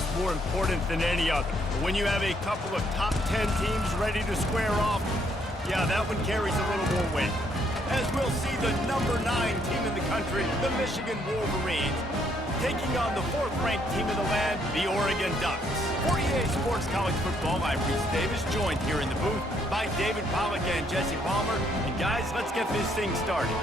is more important than any other. But when you have a couple of top 10 teams ready to square off, yeah, that one carries a little more weight. As we'll see the number 9 team in the country, the Michigan Wolverines, taking on the 4th-ranked team in the land, the Oregon Ducks. For EA Sports College Football, I'm Reese Davis, joined here in the booth by David Pollack and Jesse Palmer. And guys, let's get this thing started.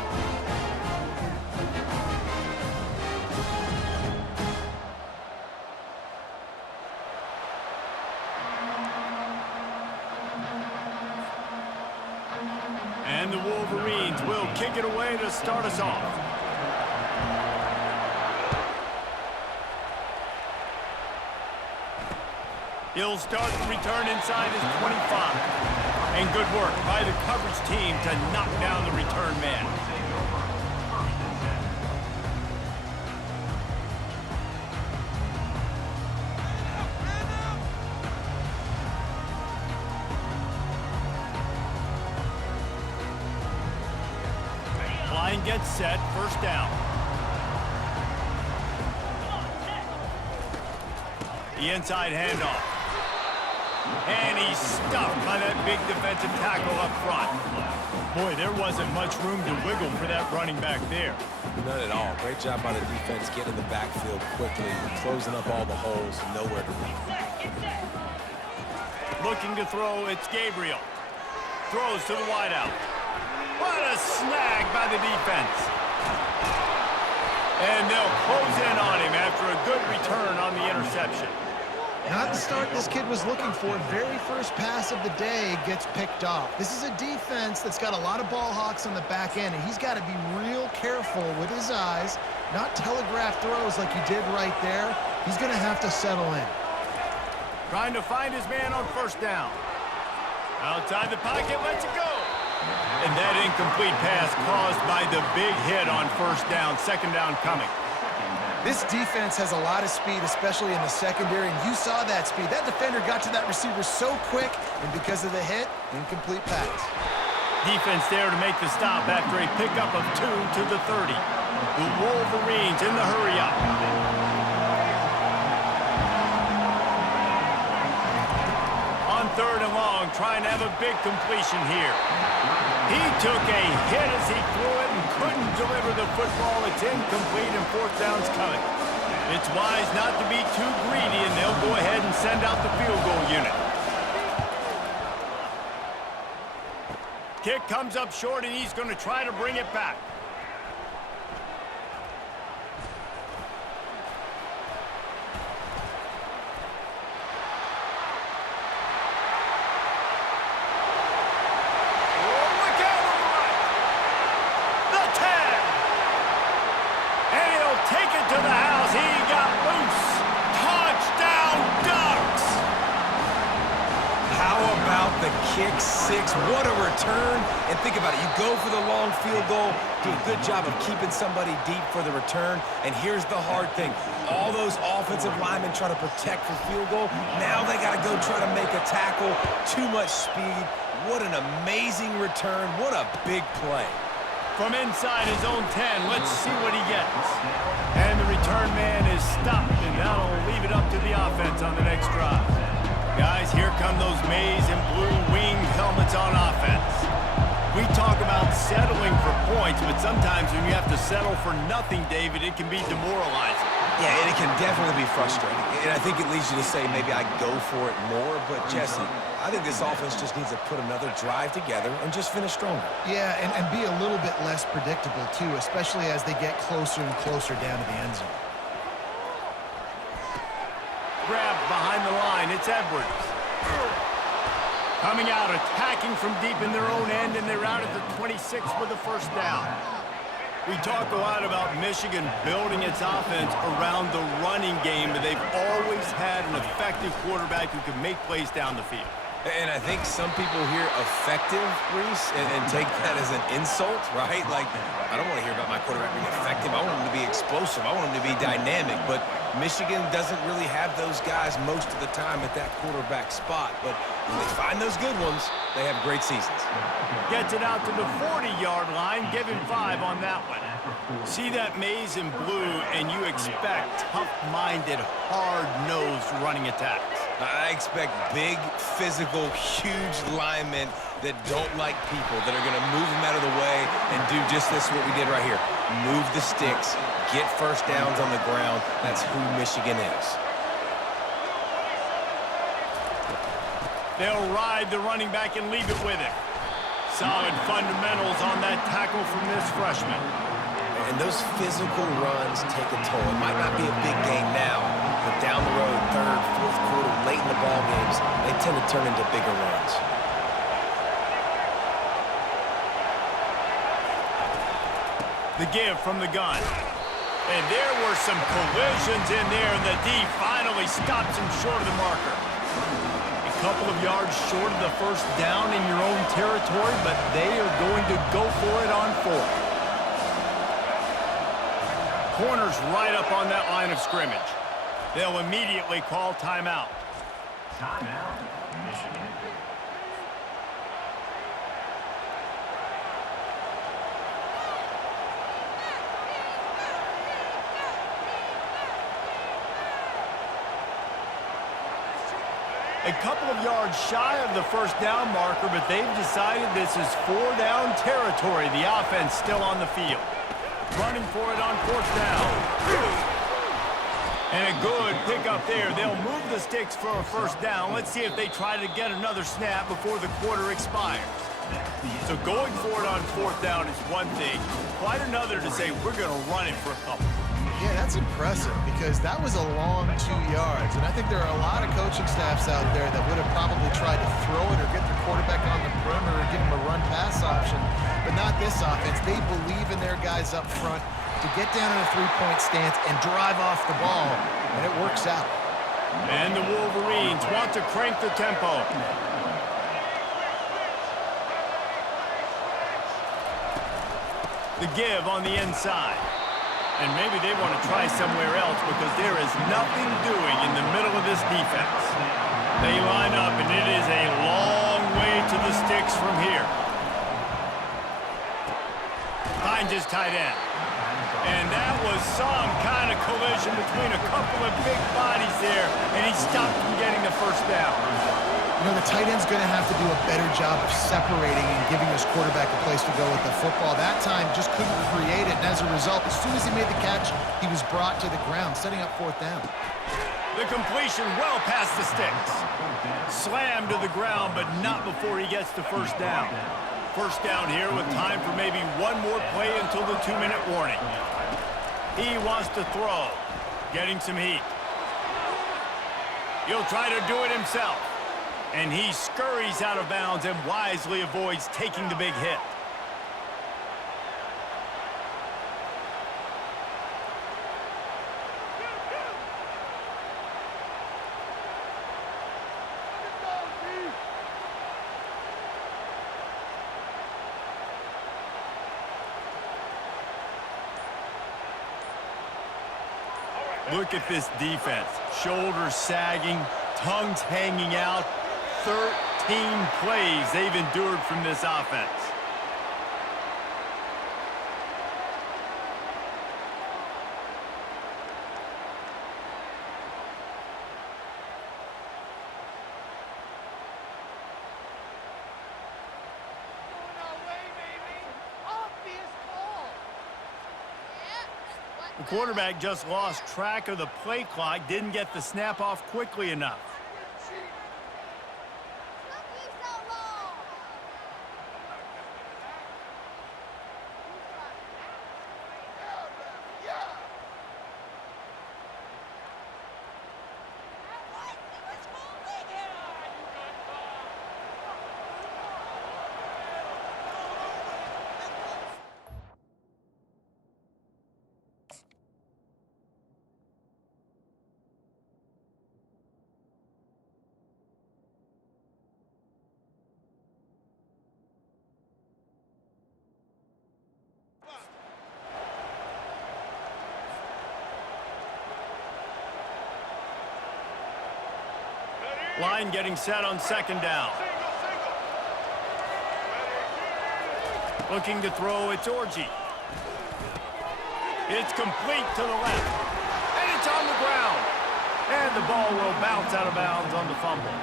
And the Wolverines will kick it away to start us off. He'll start the return inside his 25. And good work by the coverage team to knock down the return man. Line gets set, first down. The inside handoff. And he's stuffed by that big defensive tackle up front. Boy, there wasn't much room to wiggle for that running back there. None at all. Great job by the defense getting in the backfield quickly, closing up all the holes, nowhere to run. Looking to throw, it's Gabriel. Throws to the wideout. What a snag by the defense. And they'll close in on him after a good return on the interception. Not the start this kid was looking for. Very first pass of the day gets picked off. This is a defense that's got a lot of ball hawks on the back end, and he's got to be real careful with his eyes, not telegraph throws like he did right there. He's going to have to settle in. Trying to find his man on first down. Outside the pocket, lets it go. And that incomplete pass caused by the big hit on first down, second down coming. This defense has a lot of speed, especially in the secondary, and you saw that speed. That defender got to that receiver so quick, and because of the hit, incomplete pass. Defense there to make the stop after a pickup of 2 to the 30. The Wolverines in the hurry-up. On third and long, trying to have a big completion here. He took a hit as he threw it and couldn't deliver the football. It's incomplete and fourth down's coming. It's wise not to be too greedy, and they'll go ahead and send out the field goal unit. Kick comes up short, and he's going to try to bring it back. Kick six, what a return. And think about it, you go for the long field goal, do a good job of keeping somebody deep for the return, and here's the hard thing. All those offensive linemen try to protect for field goal, now they got to go try to make a tackle. Too much speed. What an amazing return. What a big play. From inside his own 10, let's see what he gets. And the return man is stopped, and now will leave it up to the offense on the next drive. Guys, here come those maize and blue winged helmets on offense. We talk about settling for points, but sometimes when you have to settle for nothing, David, it can be demoralizing. Yeah, and it can definitely be frustrating. And I think it leads you to say maybe I go for it more. But, Jesse, I think this offense just needs to put another drive together and just finish stronger. Yeah, and be a little bit less predictable, too, especially as they get closer and closer down to the end zone. Grab behind the line, it's Edwards. Coming out, attacking from deep in their own end, and they're out at the 26 with the first down. We talk a lot about Michigan building its offense around the running game, but they've always had an effective quarterback who can make plays down the field. And I think some people hear effective, Reese, and take that as an insult, right? Like, I don't want to hear about my quarterback being effective. I want him to be explosive. I want him to be dynamic. But Michigan doesn't really have those guys most of the time at that quarterback spot. But when they find those good ones, they have great seasons. Gets it out to the 40-yard line. Give him 5 on that one. See that maze in blue, and you expect tough-minded, hard-nosed running attacks. I expect big, physical, huge linemen that don't like people, that are going to move them out of the way and do just this, what we did right here. Move the sticks, get first downs on the ground. That's who Michigan is. They'll ride the running back and leave it with him. Solid fundamentals on that tackle from this freshman. And those physical runs take a toll. It might not be a big game now, but down the road, third, fourth quarter, late in the ball games, they tend to turn into bigger runs. The give from the gun. And there were some collisions in there, and the D finally stops him short of the marker. A couple of yards short of the first down in your own territory, but they are going to go for it on 4th. Corner's right up on that line of scrimmage. They'll immediately call timeout. Timeout, Michigan. A couple of yards shy of the first down marker, but they've decided this is 4-down territory. The offense still on the field. Running for it on 4th down. And a good pickup there. They'll move the sticks for a first down. Let's see if they try to get another snap before the quarter expires. So going for it on 4th down is one thing. Quite another to say we're going to run it for a couple. Yeah, that's impressive because that was a long 2 yards. And I think there are a lot of coaching staffs out there that would have probably tried to throw it or get the quarterback on the perimeter or give him a run-pass option. But not this offense. They believe in their guys up front to get down in a three-point stance and drive off the ball, and it works out. And the Wolverines want to crank the tempo. The give on the inside. And maybe they want to try somewhere else because there is nothing doing in the middle of this defense. They line up, and it is a long way to the sticks from here. Finds his tight end. And that was some kind of collision between a couple of big bodies there, and he stopped from getting the first down. You know, the tight end's going to have to do a better job of separating and giving his quarterback a place to go with the football. That time just couldn't create it, and as a result, as soon as he made the catch, he was brought to the ground, setting up 4th down. The completion well past the sticks. Slammed to the ground, but not before he gets the first down. First down here with time for maybe one more play until the 2-minute warning. He wants to throw, getting some heat. He'll try to do it himself. And he scurries out of bounds and wisely avoids taking the big hit. Look at this defense. Shoulders sagging, tongues hanging out. 13 plays they've endured from this offense. The quarterback just lost track of the play clock, didn't get the snap off quickly enough. Line getting set on second down. Looking to throw, it's Orji. It's complete to the left. And it's on the ground. And the ball will bounce out of bounds on the fumble.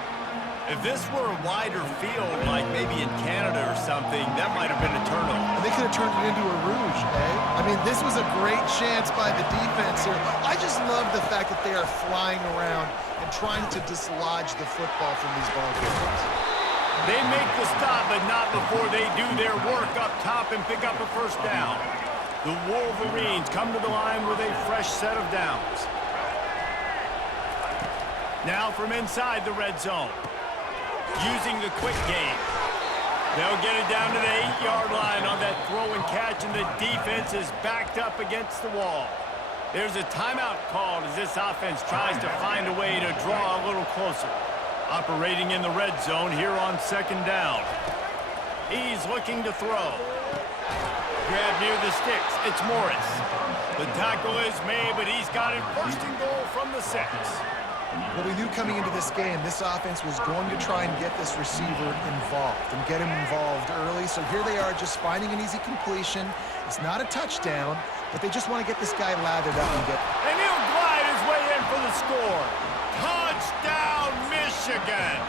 If this were a wider field, like maybe in Canada or something, that might have been a turnover. They could have turned it into a rouge, eh? I mean, this was a great chance by the defense here. I just love the fact that they are flying around and trying to dislodge the football from these ball carriers. They make the stop, but not before they do their work up top and pick up a first down. The Wolverines come to the line with a fresh set of downs. Now from inside the red zone. Using the quick game. They'll get it down to the 8-yard line on that throw and catch, and the defense is backed up against the wall. There's a timeout called as this offense tries to find a way to draw a little closer. Operating in the red zone here on second down. He's looking to throw. Grab near the sticks. It's Morris. The tackle is made, but he's got it first and goal from the 6. Well, we knew coming into this game, this offense was going to try and get this receiver involved and get him involved early. So here they are just finding an easy completion. It's not a touchdown, but they just want to get this guy lathered up and get... And he'll glide his way in for the score. Touchdown, Michigan!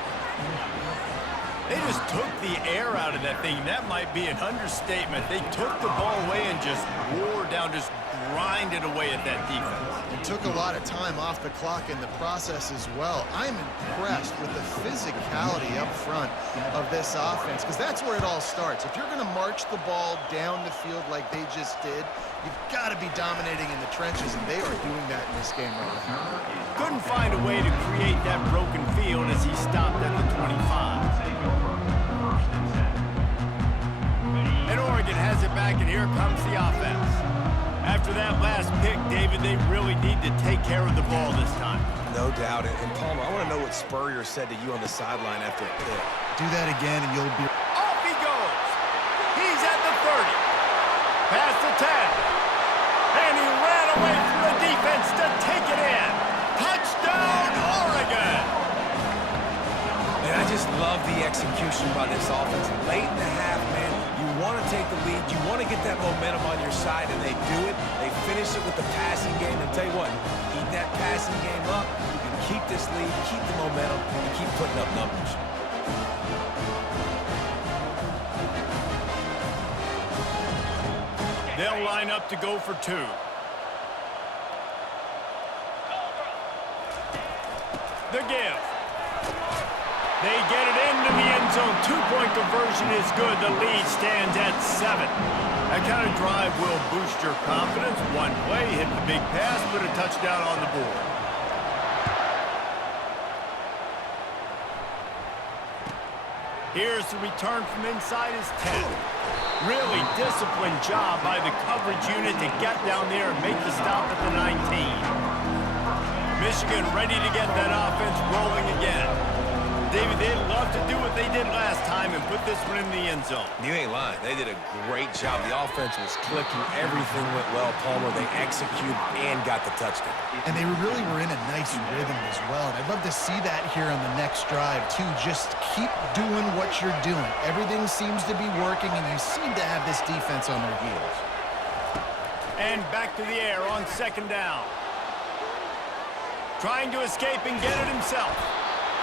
They just took the air out of that thing. That might be an understatement. They took the ball away and just wore down, just grinded away at that defense. It took a lot of time off the clock in the process as well. I'm impressed with the physicality up front of this offense, because that's where it all starts. If you're going to march the ball down the field like they just did, you've got to be dominating in the trenches, and they are doing that in this game right now. Couldn't find a way to create that broken field as he stopped at the 25. And Oregon has it back, and here comes the offense. After that last pick, David, they really need to take care of the ball this time. No doubt. And Palmer, I want to know what Spurrier said to you on the sideline after a pick. Do that again, and you'll be... Off he goes. He's at the 30. Past the 10. And he ran away from the defense to take it in. Touchdown, Oregon! And I just love the execution by this offense. Late in the half, man, you want to take the lead. You want to get that momentum on your side, and they do it. They finish it with the passing game. And tell you what, keep that passing game up. You can keep this lead, keep the momentum, and keep putting up numbers. They'll line up to go for 2. The give. They get it into the end zone. 2-point conversion is good. The lead stands at 7. That kind of drive will boost your confidence. One play, hit the big pass, put a touchdown on the board. Here's the return from inside his 10. Really disciplined job by the coverage unit to get down there and make the stop at the 19. Michigan ready to get that offense rolling again. David, they'd love to do what they did last time and put this one in the end zone. You ain't lying. They did a great job. The offense was clicking. Everything went well, Palmer. They executed and got the touchdown. And they really were in a nice rhythm as well. And I'd love to see that here on the next drive, too. Just keep doing what you're doing. Everything seems to be working, and you seem to have this defense on their heels. And back to the air on second down. Trying to escape and get it himself.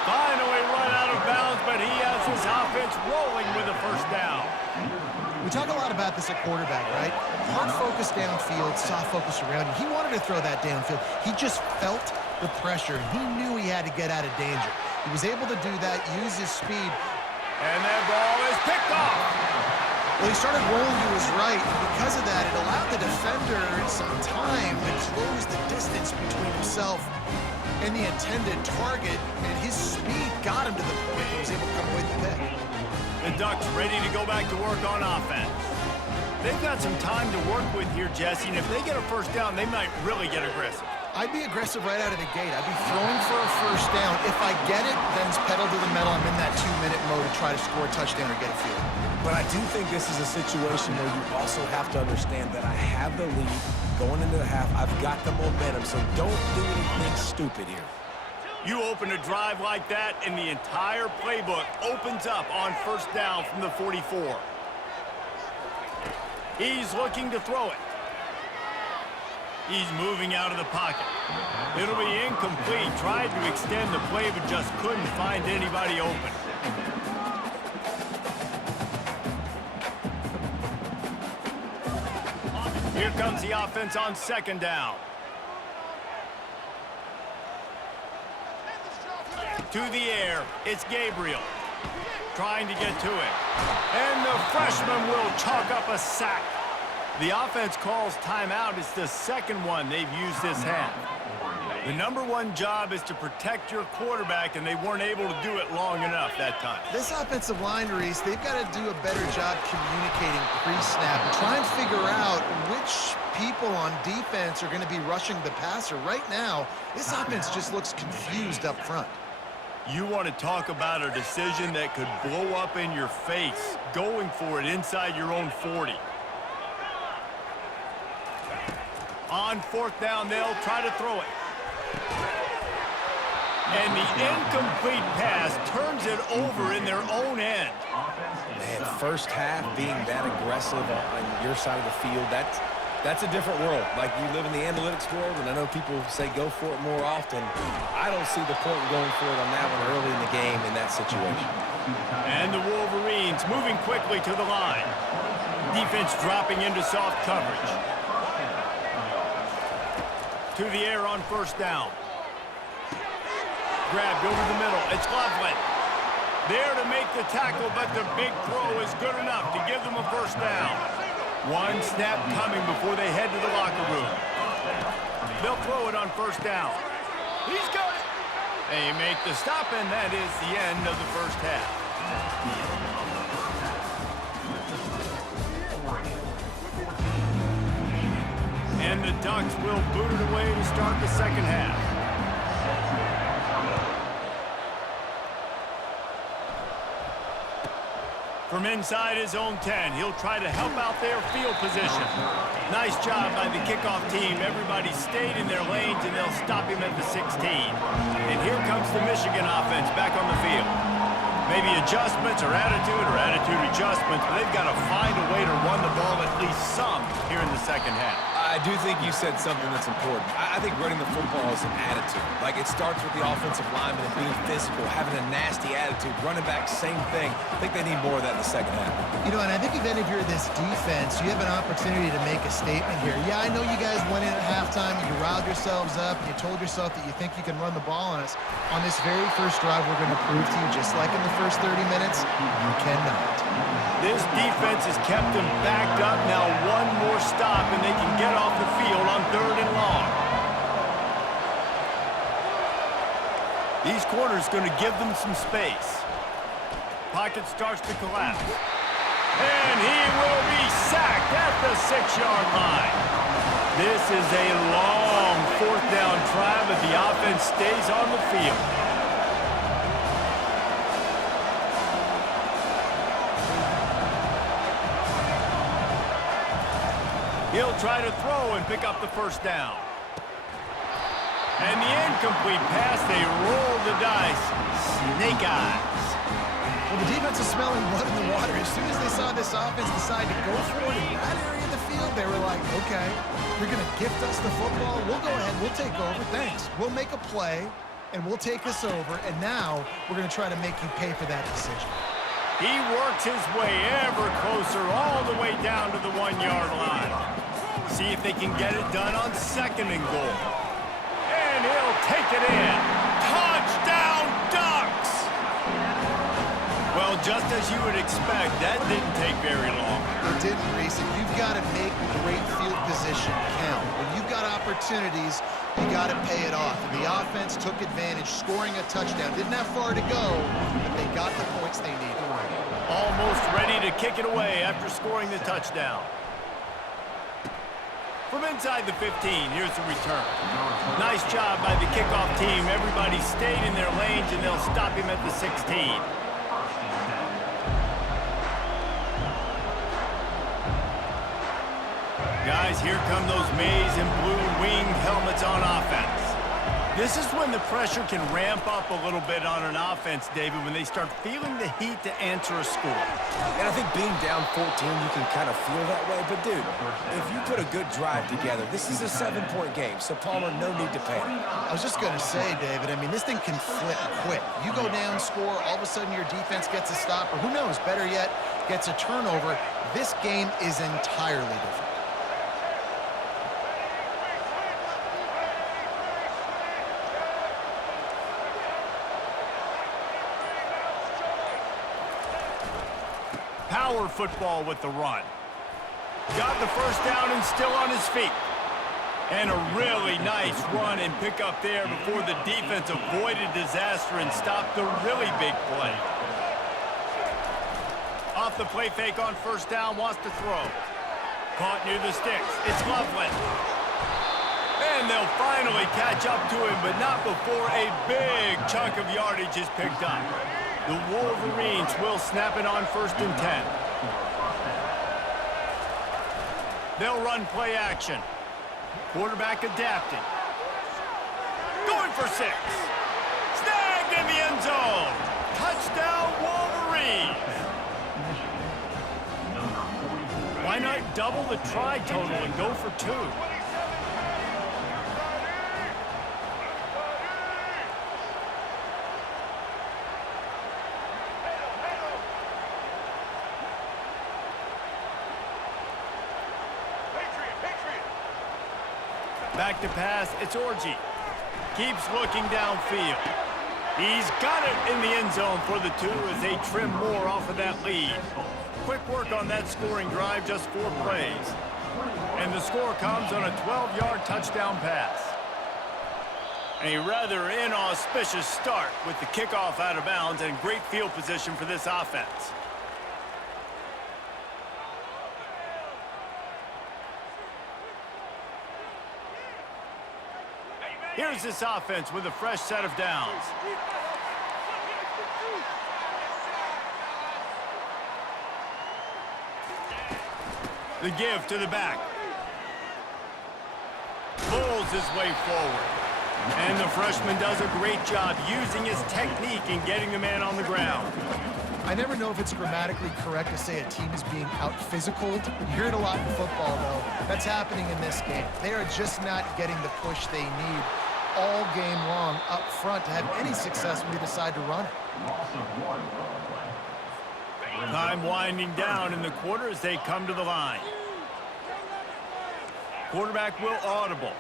Finally run out of bounds, but he has his offense rolling with a first down. We talk a lot about this at quarterback, right? Hard focus downfield, soft focus around you. He wanted to throw that downfield. He just felt the pressure. He knew he had to get out of danger. He was able to do that, use his speed. And that ball is picked off. Well, he started rolling to his right, and because of that, it allowed the defender some time to close the distance between himself and the intended target, and his speed got him to the point he was able to come away with the pick. The Ducks ready to go back to work on offense. They've got some time to work with here, Jesse, and if they get a first down, they might really get aggressive. I'd be aggressive right out of the gate. I'd be throwing for a first down. If I get it, then it's pedal to the metal. I'm in that 2-minute mode to try to score a touchdown or get a field. But I do think this is a situation where you also have to understand that I have the lead going into the half. I've got the momentum, so don't do anything stupid here. You open a drive like that, and the entire playbook opens up on first down from the 44. He's looking to throw it. He's moving out of the pocket. It'll be incomplete. Tried to extend the play, but just couldn't find anybody open. Here comes the offense on second down. To the air, it's Gabriel. Trying to get to it. And the freshman will chalk up a sack. The offense calls timeout. It's the second one they've used this half. The number one job is to protect your quarterback, and they weren't able to do it long enough that time. This offensive line, Reese, they've got to do a better job communicating pre-snap and try and figure out which people on defense are going to be rushing the passer. Right now, this offense just looks confused up front. You want to talk about a decision that could blow up in your face, going for it inside your own 40. On fourth down, they'll try to throw it. And the incomplete pass turns it over in their own end. Man, first half being that aggressive on your side of the field, that's a different world. Like, you live in the analytics world, and I know people say go for it more often. I don't see the point in going for it on that one early in the game in that situation. And the Wolverines moving quickly to the line. Defense dropping into soft coverage. To the air on first down. Grabbed over the middle. It's Loveland. There to make the tackle, but the big throw is good enough to give them a first down. One snap coming before they head to the locker room. They'll throw it on first down. He's got it. They make the stop, and that is the end of the first half. And the Ducks will boot it away to start the second half. From inside his own 10, he'll try to help out their field position. Nice job by the kickoff team. Everybody stayed in their lanes, and they'll stop him at the 16. And here comes the Michigan offense back on the field. Maybe adjustments or attitude adjustments, but they've got to find a way to run the ball at least some here in the second half. I do think you said something that's important. I think running the football is an attitude. Like, it starts with the offensive lineman and being physical, having a nasty attitude. Running back, same thing. I think they need more of that in the second half. You know, and I think if any of you are this defense, you have an opportunity to make a statement here. Yeah, I know you guys went in at halftime and you riled yourselves up and you told yourself that you think you can run the ball on us. On this very first drive, we're going to prove to you, just like in the first 30 minutes, you cannot. This defense has kept them backed up. Now one more stop, and they can get off the field on third and long. These corners going to give them some space. Pocket starts to collapse. And he will be sacked at the 6-yard line. This is a long fourth down try, but the offense stays on the field. He'll try to throw and pick up the first down. And the incomplete pass, they roll the dice. Snake eyes. Well, the defense is smelling blood in the water. As soon as they saw this offense decide to go for it in that area of the field, they were like, okay, you're going to gift us the football. We'll go ahead. We'll take over. Thanks. We'll make a play, and we'll take us over. And now we're going to try to make you pay for that decision. He works his way ever closer all the way down to the 1-yard line. See if they can get it done on second and goal. And he'll take it in. Touchdown, Ducks! Well, just as you would expect, that didn't take very long. It didn't, Reese. You've got to make great field position count. When you've got opportunities, you got to pay it off. And the offense took advantage, scoring a touchdown. Didn't have far to go, but they got the points they needed. Almost ready to kick it away after scoring the touchdown. From inside the 15, here's the return. Nice job by the kickoff team. Everybody stayed in their lanes, and they'll stop him at the 16. Guys, here come those maize and blue winged helmets on offense. This is when the pressure can ramp up a little bit on an offense, David, when they start feeling the heat to answer a score. And I think being down 14, you can kind of feel that way. But, dude, if you put a good drive together, this is a 7-point game, so Palmer, no need to panic. I was just going to say, David, I mean, this thing can flip quick. You go down, score, all of a sudden your defense gets a stop, or who knows, better yet, gets a turnover. This game is entirely different. Power football with the run. Got the first down and still on his feet. And a really nice run and pick up there before the defense avoided disaster and stopped the really big play. Off the play fake on first down, wants to throw. Caught near the sticks. It's Loveland. And they'll finally catch up to him, but not before a big chunk of yardage is picked up. The Wolverines will snap it on 1st and 10. They'll run play action. Quarterback adapting. Going for 6. Snagged in the end zone. Touchdown, Wolverines. Why not double the try total and go for 2? Back to pass, it's Orji. Keeps looking downfield. He's got it in the end zone for the 2 as they trim more off of that lead. Quick work on that scoring drive, just 4 plays. And the score comes on a 12-yard touchdown pass. A rather inauspicious start with the kickoff out of bounds and great field position for this offense. Here's this offense with a fresh set of downs. The give to the back. Pulls his way forward. And the freshman does a great job using his technique and getting the man on the ground. I never know if it's grammatically correct to say a team is being out-physicaled. You hear it a lot in football, though. That's happening in this game. They are just not getting the push they need all game long up front to have any success when they decide to run it. Time winding down in the quarter as they come to the line. Quarterback will audible.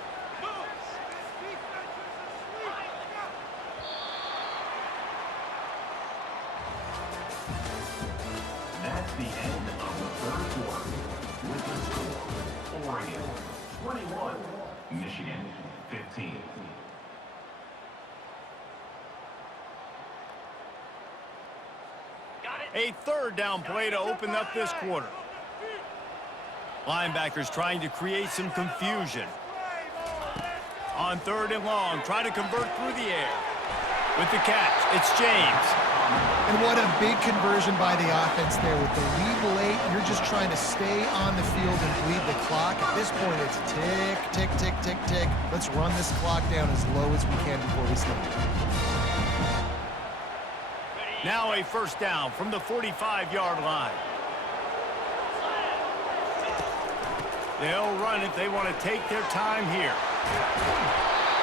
That's the end of the 3rd quarter. With the score, Oregon 21, Michigan 15. A 3rd down play to open up this quarter. Linebackers trying to create some confusion. On 3rd and long, try to convert through the air. With the catch, it's James. And what a big conversion by the offense there. With the lead late, you're just trying to stay on the field and bleed the clock. At this point, it's tick, tick, tick, tick, tick. Let's run this clock down as low as we can before we stop. Now a 1st down from the 45-yard line. They'll run it. They want to take their time here.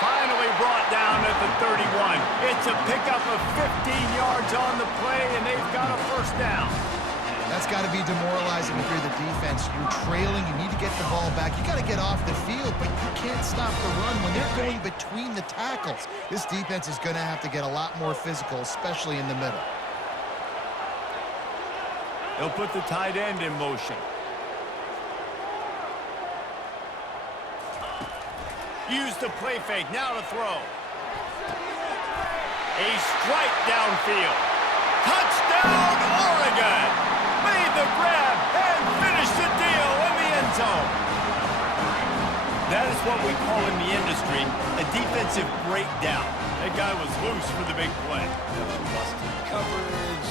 Finally brought down at the 31. It's a pickup of 15 yards on the play, and they've got a 1st down. That's got to be demoralizing if you're the defense. You're trailing. You need to get the ball back. You got to get off the field, but you can't stop the run when they're going between the tackles. This defense is going to have to get a lot more physical, especially in the middle. They'll put the tight end in motion. Use the play fake. Now to throw. A strike downfield. Touchdown, Oregon! Made the grab and finished the deal in the end zone. That is what we call in the industry a defensive breakdown. That guy was loose for the big play. Busted coverage,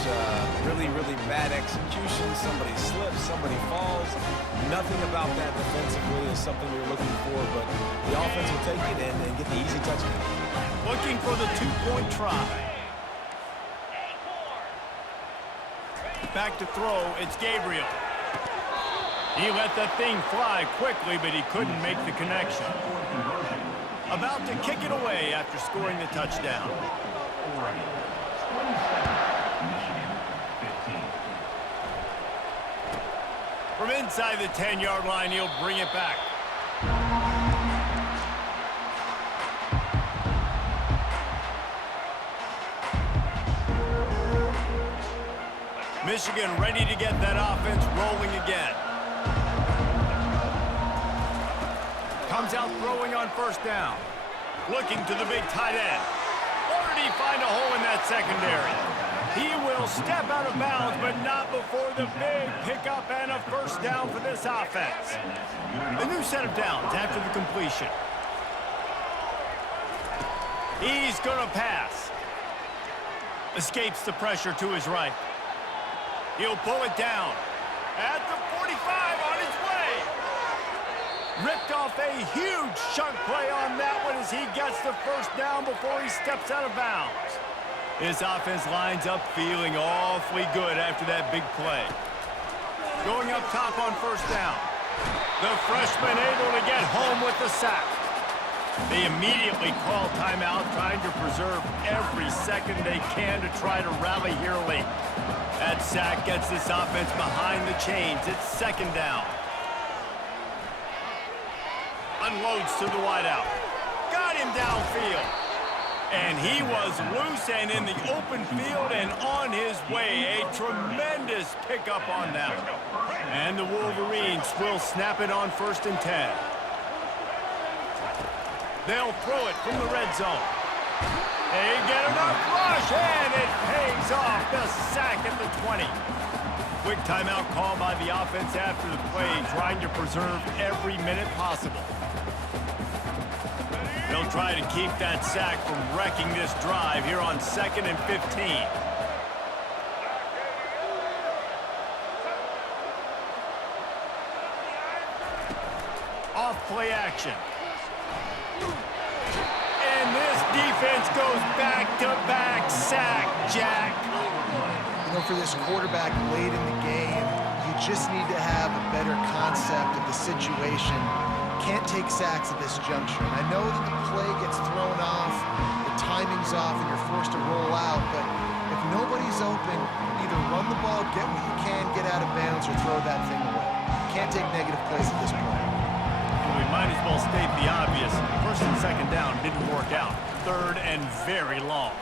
really bad execution. Somebody slips, somebody falls. Nothing about that defensively is something you're looking for, but the offense will take it and get the easy touchdown. Looking for the two-point try. Back to throw, it's Gabriel. He let that thing fly quickly, but he couldn't make the connection. About to kick it away after scoring the touchdown. Oregon, 27. Michigan, 15. From inside the 10-yard line, he'll bring it back. Michigan ready to get that offense rolling again. Comes out throwing on first down. Looking to the big tight end. Or did he find a hole in that secondary? He will step out of bounds, but not before the big pickup and a first down for this offense. A new set of downs after the completion. He's going to pass. Escapes the pressure to his right. He'll pull it down. At the 45 on his way. Ripped off a huge chunk play on that one as he gets the first down before he steps out of bounds. His offense lines up feeling awfully good after that big play. Going up top on first down. The freshman able to get home with the sack. They immediately call timeout, trying to preserve every second they can to try to rally here late. That sack gets this offense behind the chains. It's second down. Unloads to the wideout. Got him downfield. And he was loose and in the open field and on his way. A tremendous pickup on that one. And the Wolverines will snap it on 1st and 10. They'll throw it from the red zone. They get enough rush, and it pays off. The sack at the 20. Quick timeout call by the offense after the play, trying to preserve every minute possible. They'll try to keep that sack from wrecking this drive here on 2nd and 15. Off play action. And this defense goes back-to-back sack, Jack. You know, for this quarterback late in the game, you just need to have a better concept of the situation. Can't take sacks at this juncture. And I know that the play gets thrown off, the timing's off, and you're forced to roll out, but if nobody's open, either run the ball, get what you can, get out of bounds, or throw that thing away. Can't take negative plays at this point. We might as well state the obvious. 1st and 2nd down didn't work out. 3rd and very long.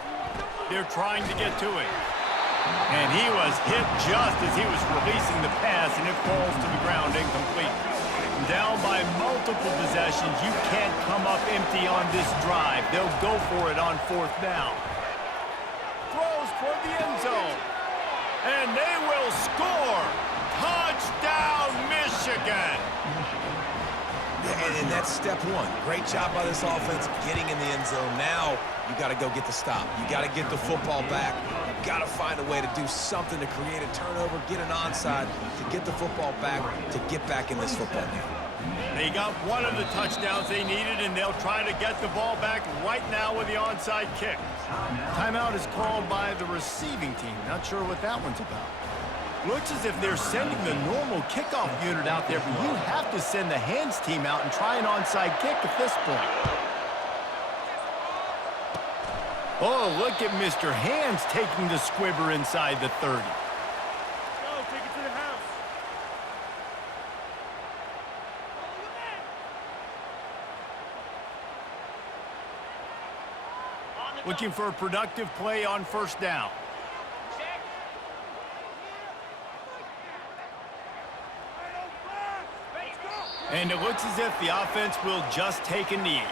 They're trying to get to it. And he was hit just as he was releasing the pass, and it falls to the ground incomplete. Down by multiple possessions, you can't come up empty on this drive. They'll go for it on 4th down. Throws toward the end zone. And they will score. Touchdown, Michigan. And that's step one. Great job by this offense getting in the end zone. Now you got to go get the stop. You got to get the football back. You got to find a way to do something to create a turnover, get an onside, to get the football back, to get back in this football game. They got one of the touchdowns they needed, and they'll try to get the ball back right now with the onside kick. Timeout is called by the receiving team. Not sure what that one's about. Looks as if they're sending the normal kickoff unit out there, but you have to send the hands team out and try an onside kick at this point. Oh, look at Mr. Hands taking the squibber inside the 30. Take it to the house. Looking for a productive play on 1st down. And it looks as if the offense will just take a knee.